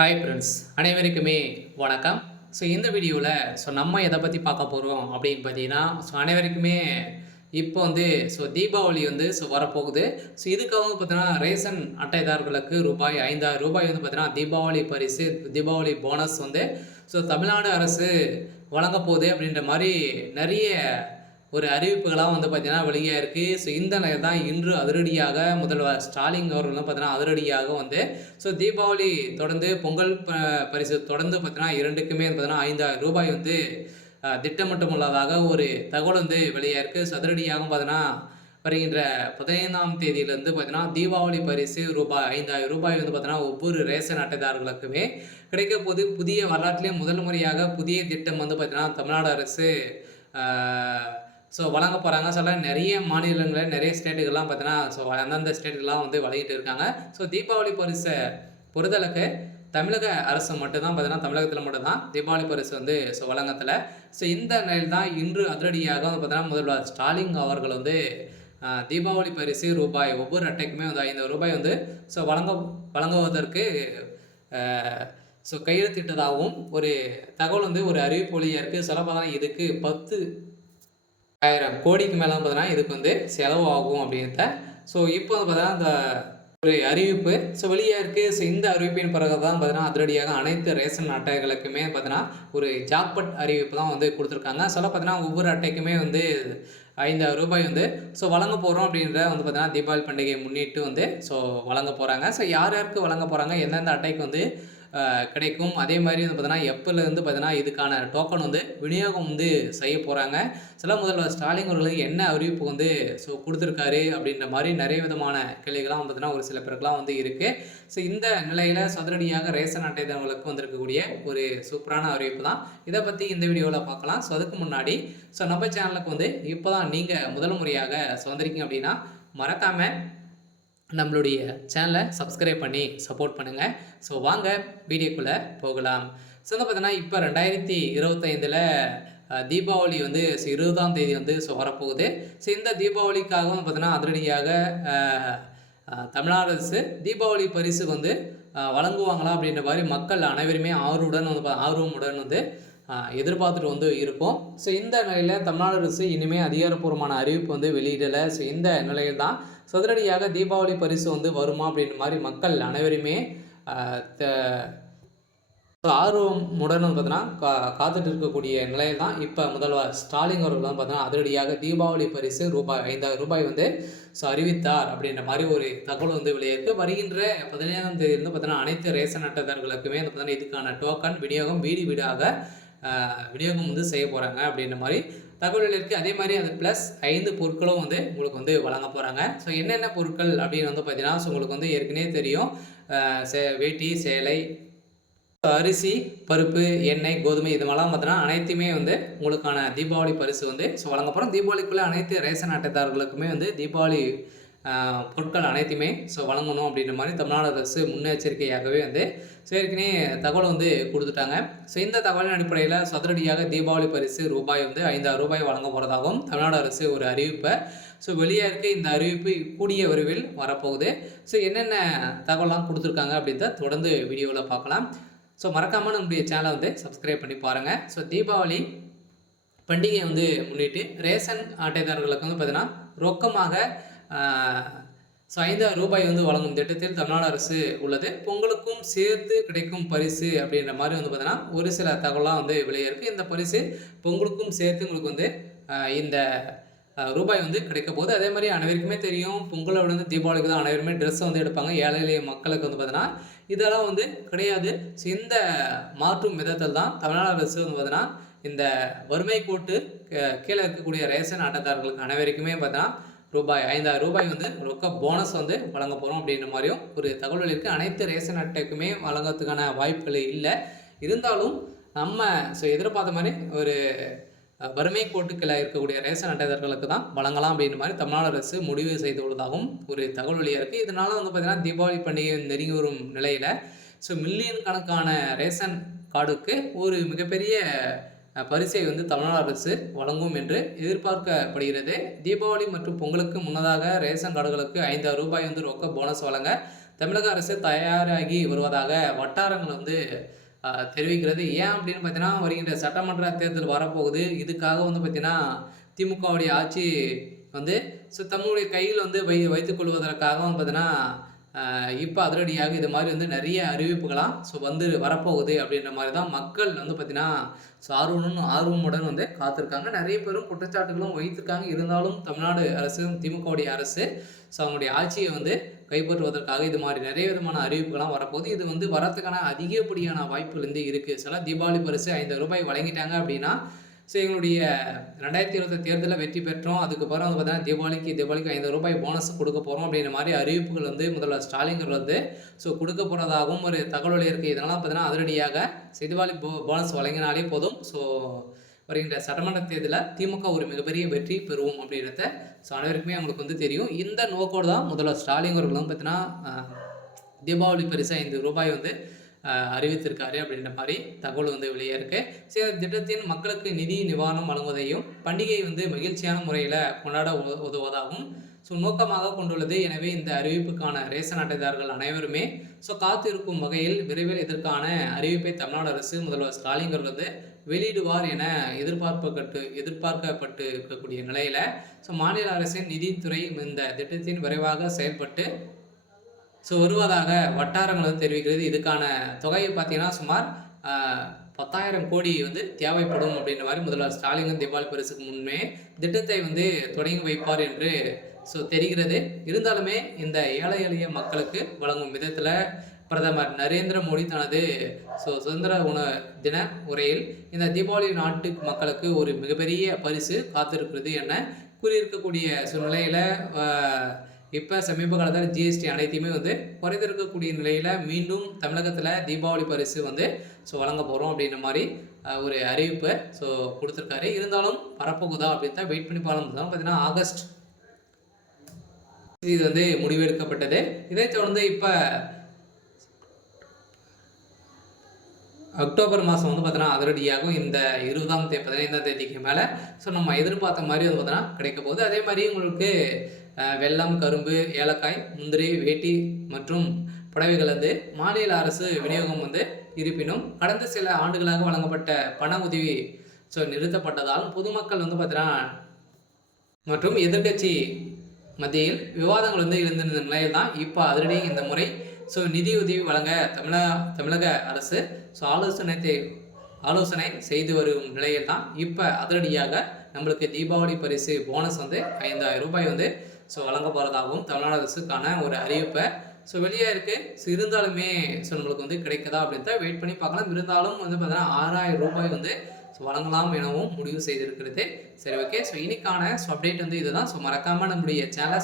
Hi friends, அனைவருக்குமே வணக்கம். இந்த வீடியோவில் நம்ம எதை பற்றி பார்க்க போகிறோம் அப்படின்னு பார்த்தீங்கன்னா, அனைவருக்குமே இப்போ தீபாவளி வரப்போகுது. இதுக்காக பார்த்தீங்கன்னா, ரேஷன் அட்டைதாரர்களுக்கு ரூபாய் 5,000 பார்த்தீங்கன்னா, தீபாவளி பரிசு, தீபாவளி போனஸ் தமிழ்நாடு அரசு வழங்கப் போகுது அப்படின்ற மாரி நிறைய ஒரு அறிவிப்புகளாக பார்த்தீங்கன்னா வெளியாயிருக்கு. இந்த நிலையில் தான் இன்று அதிரடியாக முதல்வர் ஸ்டாலின் அவர்கள் பார்த்தீங்கன்னா அதிரடியாக தீபாவளி தொடர்ந்து பொங்கல் பரிசு தொடர்ந்து பார்த்தீங்கன்னா 2க்குமே பார்த்தீங்கன்னா ரூ. 5,000 திட்டமிட்டுள்ளதாக ஒரு தகவல் வெளியாயிருக்கு. அதிரடியாக பார்த்தீங்கன்னா வருகின்ற 15ஆம் தேதியிலிருந்து பார்த்தீங்கன்னா தீபாவளி பரிசு ரூபாய் 5,000 பார்த்தீங்கன்னா ஒவ்வொரு ரேஷன் அட்டைதாரர்களுக்குமே கிடைக்க போது. புதிய வரலாற்றிலே முதல் முறையாக புதிய திட்டம் பார்த்தீங்கன்னா தமிழ்நாடு அரசு வழங்க போகிறாங்க. நிறைய மாநிலங்களில் நிறைய ஸ்டேட்டுகள்லாம் பார்த்தீங்கன்னா அந்தந்த ஸ்டேட்டுகள்லாம் வழங்கிட்டு இருக்காங்க. தீபாவளி பரிசை பொறுத்தளவுக்கு தமிழக அரசு மட்டும்தான் பார்த்தீங்கன்னா தமிழகத்தில் மட்டும்தான் தீபாவளி பரிசு வழங்கத்தில். இந்த நிலையில் தான் இன்று அதிரடியாக பார்த்தீங்கன்னா முதல்வர் ஸ்டாலின் அவர்கள் தீபாவளி பரிசு ஒவ்வொரு அட்டைக்குமே ரூ. 5,000 வழங்குவதற்கு கையெழுத்திட்டதாகவும் ஒரு தகவல் ஒரு அறிவிப்பு வழியாக இருக்குது. சொல்லப்போனால் இதுக்கு 10,000 கோடிக்கு மேலே பார்த்தீங்கன்னா இதுக்கு செலவு ஆகும் அப்படின்றத இப்போ பார்த்தீங்கன்னா இந்த ஒரு அறிவிப்பு வெளியாக இருக்குது. இந்த அறிவிப்பின் பிறகு தான் பார்த்தீங்கன்னா அதிரடியாக அனைத்து ரேஷன் அட்டைகளுக்குமே பார்த்தீங்கன்னா ஒரு ஜாக்பட் அறிவிப்பு தான் கொடுத்துருக்காங்க. பார்த்தீங்கன்னா ஒவ்வொரு அட்டைக்குமே ரூ. 5,000 வழங்க போகிறோம் அப்படின்ற பார்த்தீங்கன்னா தீபாவளி பண்டிகையை முன்னிட்டு வழங்க போகிறாங்க. யார் யாருக்கு வழங்க போகிறாங்க, எந்தெந்த அட்டைக்கு கிடைக்கும், அதே மாதிரி பார்த்தீங்கன்னா எப்போலேருந்து பார்த்தீங்கன்னா இதுக்கான டோக்கன் விநியோகம் செய்ய போகிறாங்க. முதல்வர் ஸ்டாலின் அவர்களுக்கு என்ன அறிவிப்பு கொடுத்துருக்காரு அப்படின்ற மாதிரி நிறைய விதமான கேள்விகள்லாம் பார்த்தீங்கன்னா ஒரு சில பேருக்குலாம் இருக்குது. இந்த நிலையில் சதுரடியாக ரேஷன் அட்டைதாரர்களுக்கு வந்திருக்கக்கூடிய ஒரு சூப்பரான அறிவிப்பு தான். இதை பற்றி இந்த வீடியோவில் பார்க்கலாம். அதுக்கு முன்னாடி நம்ம சேனலுக்கு இப்போ தான் நீங்கள் முதல் முறையாக வந்திருக்கீங்க அப்படின்னா மறக்காமல் நம்மளுடைய சேனலை சப்ஸ்கிரைப் பண்ணி சப்போர்ட் பண்ணுங்கள். வாங்க வீடியோக்குள்ளே போகலாம். பார்த்தீங்கன்னா இப்போ 2025 தீபாவளி 20ஆம் தேதி வரப்போகுது. இந்த தீபாவளிக்காக பார்த்தீங்கன்னா அதிரடியாக தமிழ்நாடு அரசு தீபாவளி பரிசு வழங்குவாங்களா அப்படின்ற மாதிரி மக்கள் அனைவருமே ஆர்வமுடன் எதிர்பார்த்துட்டு இருக்கோம். இந்த நிலையில் தமிழ்நாடு அரசு இனிமேல் அதிகாரப்பூர்வமான அறிவிப்பு வெளியிடலை. இந்த நிலையில் தான் சதுரடியாக தீபாவளி பரிசு வருமா அப்படின்ற மாதிரி மக்கள் அனைவருமே ஆர்வமுடன் பார்த்தீங்கன்னா காத்துட்டு இருக்கக்கூடிய நிலையில் தான் இப்போ முதல்வர் ஸ்டாலின் அவர்கள் பார்த்தீங்கன்னா அதிரடியாக தீபாவளி பரிசு ரூபாய் 5,000 அறிவித்தார் அப்படின்ற மாதிரி ஒரு தகவல் வெளியிருக்கு. வருகின்ற 15ஆம் தேதியிலிருந்து பார்த்தீங்கன்னா அனைத்து ரேஷன் அட்டைதாரர்களுக்குமே பார்த்தீங்கன்னா இதுக்கான டோக்கன் விநியோகம் வீடு வீடாக விநியோகம் செய்ய போகிறாங்க அப்படின்ற மாதிரி தகவல்கள் இருக்குது. அதே மாதிரி அது ப்ளஸ் 5 பொருட்களும் உங்களுக்கு வழங்க போகிறாங்க. என்னென்ன பொருட்கள் அப்படின்னு பார்த்தீங்கன்னா உங்களுக்கு ஏற்கனவே தெரியும். வேட்டி, சேலை, அரிசி, பருப்பு, எண்ணெய், கோதுமை இது மாதிரிலாம் பார்த்தீங்கன்னா அனைத்துமே உங்களுக்கான தீபாவளி பரிசு வழங்க போகிறோம். தீபாவளிக்குள்ளே அனைத்து ரேஷன் அட்டைதாரர்களுக்குமே தீபாவளி பொருட்கள் அனைத்துமே வழங்கணும் அப்படின்ற மாதிரி தமிழ்நாடு அரசு முன்னெச்சரிக்கையாகவே ஏற்கனவே தகவல் கொடுத்துட்டாங்க. இந்த தகவலின் அடிப்படையில் சதுரடியாக தீபாவளி பரிசு ரூபாய் 5,000 வழங்க போகிறதாகவும் தமிழ்நாடு அரசு ஒரு அறிவிப்பை வெளியாக இருக்குது. இந்த அறிவிப்பு கூடிய விரைவில் வரப்போகுது. என்னென்ன தகவலாம் கொடுத்துருக்காங்க அப்படின்றத தொடர்ந்து வீடியோவில் பார்க்கலாம். மறக்காமல் நம்முடைய சேனலை சப்ஸ்கிரைப் பண்ணி பாருங்கள். தீபாவளி பண்டிகையை முன்னிட்டு ரேஷன் அட்டைதாரர்களுக்கு பார்த்தீங்கன்னா ரொக்கமாக 5,000 வழங்கும் திட்டத்தில் தமிழ்நாடு அரசு உள்ளது. பொங்கலுக்கும் சேர்த்து கிடைக்கும் பரிசு அப்படின்ற மாதிரி பார்த்தீங்கன்னா ஒரு சில தகவலாம் வெளியே இருக்குது. இந்த பரிசு பொங்கலுக்கும் சேர்த்து உங்களுக்கு இந்த ரூபாய் கிடைக்க போகுது. அதே மாதிரி அனைவருக்குமே தெரியும், பொங்கலை விட தீபாவளிக்கு தான் அனைவருமே ட்ரெஸ் மக்களுக்கு பார்த்தீங்கன்னா இதெல்லாம் கிடையாது. இந்த மாற்றும் விதத்தில் தான் தமிழ்நாடு அரசு பார்த்தீங்கன்னா இந்த வறுமை கோட்டு கீழே இருக்கக்கூடிய ரேஷன் அட்டைதாரர்களுக்கு அனைவருக்குமே பார்த்தீங்கன்னா ரூபாய் 5,000 ரொக்க போனஸ் வழங்க போகிறோம் அப்படின்ற மாதிரியும் ஒரு தகவல் இருக்குது. அனைத்து ரேஷன் அட்டைக்குமே வழங்கிறதுக்கான வாய்ப்புகள் இல்லை. இருந்தாலும் நம்ம எதிர்பார்த்த மாதிரி ஒரு வறுமை கோட்டுக்களை இருக்கக்கூடிய ரேஷன் அட்டைதாரர்களுக்கு தான் வழங்கலாம் அப்படின்ற மாதிரி தமிழ்நாடு அரசு முடிவு செய்துள்ளதாகவும் ஒரு தகவல் வெளியாக இருக்குது. இதனால் பார்த்தீங்கன்னா தீபாவளி பண்டிகை நெருங்கி வரும் நிலையில் மில்லியன் கணக்கான ரேஷன் கார்டுக்கு ஒரு மிகப்பெரிய பரிசை தமிழ்நாடு அரசு வழங்கும் என்று எதிர்பார்க்கப்படுகிறது. தீபாவளி மற்றும் பொங்கலுக்கு முன்னதாக ரேஷன் கார்டுகளுக்கு 5,000 ரொக்க போனஸ் வழங்க தமிழக அரசு தயாராகி வருவதாக வட்டாரங்கள் வந்து தெரிவிக்கிறது. ஏன் அப்படின்னு பார்த்தீங்கன்னா, வருகின்ற சட்டமன்ற தேர்தல் வரப்போகுது. இதுக்காக வந்து பார்த்தீங்கன்னா, திமுகவுடைய ஆட்சி வந்து தம்முடைய கையில் வந்து வைத்துக் கொள்வதற்காக வந்து பார்த்தீங்கன்னா, இப்ப அதிரடியாக இது மாரி வந்து நெறைய அறிவிப்புகளாம் வந்து வரப்போகுது அப்படின்ற மாரி தான் மக்கள் வந்து பார்த்தீங்கன்னா, ஆர்வமுடன் வந்து காத்திருக்காங்க. நெறைய பேரும் குற்றச்சாட்டுகளும் வைத்திருக்காங்க. இருந்தாலும் தமிழ்நாடு அரசு, திமுகவுடைய அரசு அவங்களுடைய ஆட்சிய வந்து கைப்பற்றுவதற்காக இது மாரி நெறைய விதமான அறிவிப்புகள்லாம் வரப்போகுது. இது வந்து வரதுக்கான அதிகப்படியான வாய்ப்புகள் வந்து இருக்கு. சில தீபாவளி பரிசு ரூ. 5 வழங்கிட்டாங்க அப்படின்னா, எங்களுடைய 2020 தேர்தல்ல வெற்றி பெற்றோம். அதுக்கப்புறம் வந்து பார்த்தீங்கன்னா, தீபாவளிக்கு ரூ. 5 போனஸ் குடுக்க போறோம் அப்படின்ற மாரி அறிவிப்புகள் வந்து முதல்வர் ஸ்டாலின் அவர்கள் வந்து குடுக்க போறதாகவும் ஒரு தகவல் இருக்கு. இதனால பார்த்தீங்கன்னா, அதிரடியாக தீபாவளி போனஸ் வழங்கினாலே போதும். வருகின்ற சட்டமன்ற தேர்தலில் திமுக ஒரு மிகப்பெரிய வெற்றி பெறுவோம் அப்படின்றத அனைவருக்குமே அவங்களுக்கு வந்து தெரியும். இந்த நோக்கோடு தான் முதல்வர் ஸ்டாலின் அவர்கள் வந்து பார்த்தீங்கன்னா, தீபாவளி பரிசு ரூ. 5 வந்து அறிவித்திருக்காரு அப்படின்ற மாதிரி தகவல் வந்து வெளியே இருக்கு. திட்டத்தின் மக்களுக்கு நிதி நிவாரணம் வழங்குவதையும் பண்டிகை வந்து மகிழ்ச்சியான முறையில் கொண்டாட உதவுவதாகவும் நோக்கமாக கொண்டுள்ளது. எனவே இந்த அறிவிப்புக்கான ரேஷன் அட்டைதாரர்கள் அனைவருமே காத்திருக்கும் வகையில் விரைவில் இதற்கான அறிவிப்பை தமிழ்நாடு அரசு முதல்வர் ஸ்டாலின் அவர்கள் வந்து வெளியிடுவார் என எதிர்பார்க்கப்பட்டு இருக்கக்கூடிய நிலையில மாநில அரசின் நிதித்துறை இந்த திட்டத்தின் விரைவாக செயல்பட்டு வருவதாக வட்டாரங்கள் வந்து தெரிவிக்கிறது. இதுக்கான தொகையை பார்த்தீங்கன்னா சுமார் 10,000 கோடி வந்து தேவைப்படும் அப்படின்ற மாதிரி முதல்வர் ஸ்டாலின் தீபாவளி பரிசுக்கு முன்னே திட்டத்தை வந்து தொடங்கி வைப்பார் என்று தெரிகிறது. இருந்தாலுமே இந்த ஏழை எளிய மக்களுக்கு வழங்கும் விதத்தில் பிரதமர் நரேந்திர மோடி தனது சுதந்திர தின உரையில் இந்த தீபாவளி நாட்டு மக்களுக்கு ஒரு மிகப்பெரிய பரிசு காத்திருக்கிறது என கூறியிருக்கக்கூடிய சூழ்நிலையில் இப்போ சமீப காலத்தில் ஜிஎஸ்டி அனைத்தையுமே வந்து குறைந்திருக்கக்கூடிய நிலையில் மீண்டும் தமிழகத்தில் தீபாவளி பரிசு வந்து வழங்க போகிறோம் அப்படின்ற மாதிரி ஒரு அறிவிப்பை கொடுத்துருக்காரு. இருந்தாலும் வரப்போகுதா அப்படின்னு தான் வெயிட் பண்ணி பார்க்கலாம். பார்த்தீங்கன்னா ஆகஸ்ட் இது வந்து முடிவெடுக்கப்பட்டது. இதைத் தொடர்ந்து இப்போ அக்டோபர் மாதம் வந்து பார்த்தீங்கன்னா அதிரடியாகும். இந்த 15ஆம் தேதிக்கு மேலே நம்ம எதிர்பார்த்த மாதிரி வந்து பார்த்தீங்கன்னா கிடைக்க போகுது. அதே மாதிரி உங்களுக்கு வெல்லம், கரும்பு, ஏலக்காய், முந்திரி, வேட்டி மற்றும் புடவைகள் வந்து மாநில அரசு விநியோகம் வந்து இருப்பினும் கடந்த சில ஆண்டுகளாக வழங்கப்பட்ட பண உதவி நிறுத்தப்பட்டதாலும் பொதுமக்கள் வந்து பார்த்தீங்கன்னா மற்றும் எதிர்கட்சி மத்தியில் விவாதங்கள் வந்து இருந்திருந்த நிலையில் தான் இப்போ அதிரடி இந்த முறை நிதியுதவி வழங்க தமிழக அரசு ஆலோசனை செய்து வரும் நிலையில் தான் இப்போ அதிரடியாக நம்மளுக்கு தீபாவளி பரிசு போனஸ் வந்து 5,000 ரூபாய் வந்து வழங்க போகிறதாகவும் தமிழ்நாடு அரசுக்கான ஒரு அறிவிப்பை வெளியே இருக்குது. இருந்தாலுமே நம்மளுக்கு வந்து கிடைக்குதா அப்படின்னு தான் வெயிட் பண்ணி பார்க்கலாம். இருந்தாலும் வந்து பார்த்தீங்கன்னா 6,000 ரூபாய் வந்து வழங்கலாம் எனவும் முடிவு செய்திருக்கிறது. சரி, ஓகே. இன்னைக்கான அப்டேட் வந்து இதுதான். மறக்காமல் நம்முடைய சேனலை